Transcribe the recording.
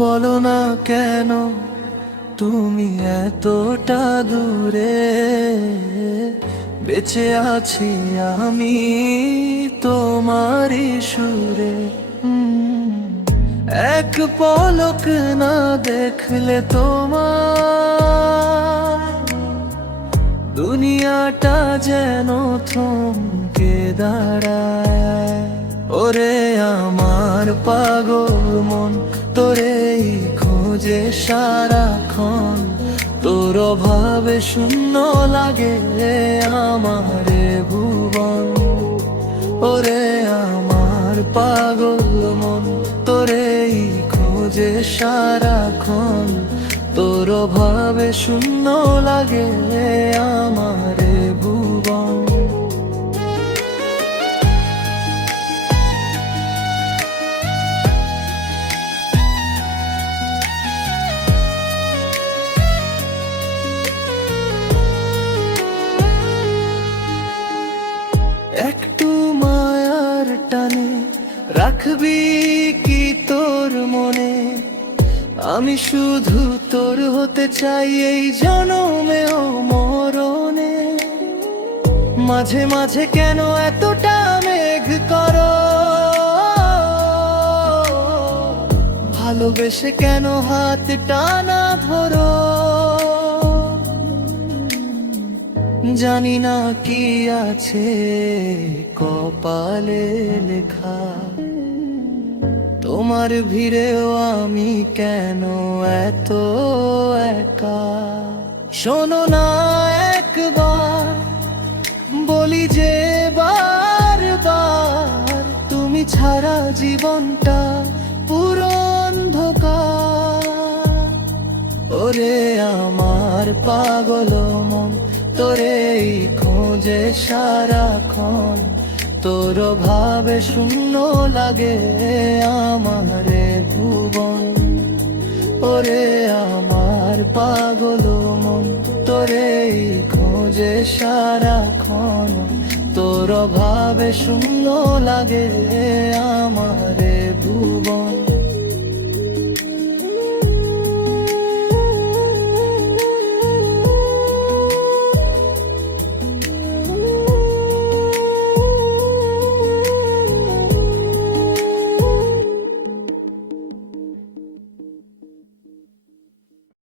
বলো না কেন তুমি এতটা দূরে, বেঁচে আছি আমি তোমারই সুরে। এক পলক না দেখলে তোমার দুনিয়াটা যেন থমকে দাঁড়ায়। ওরে আমার পাগল মন তোরেই খোঁজে সারাক্ষণ, তোর অভাবে শূন্য লাগে আমারে ভুবন। ওরে আমার পাগল মন তোরেই খোঁজে সারাক্ষণ, তোর অভাবে শূন্য লাগে আমারে ভুবন। একটু মায়ার টানে রাখবি কি তোর মনে, আমি শুধু তোর হতে চাই এই জনমেও মরণে। মাঝে মাঝে কেন এতটা মেঘ করো, ভালোবেসে কেন হাত টানা ধরো। জানি না কি আছে কপালে লেখা, তোমার ভিড়েও আমি কেন এত একা। শোনো না একবার বলি যে বারবার, তুমি ছাড়া জীবনটা পুরো অন্ধকার। ওরে আমার পাগল মন তোরেই খোঁজে সারাক্ষণ, তোর ভাবে শূন্য লাগে আমারে ভুবন। ওরে আমার পাগল মন তোরেই খোঁজে সারাক্ষণ, তোর ভাবে শূন্য লাগে আমার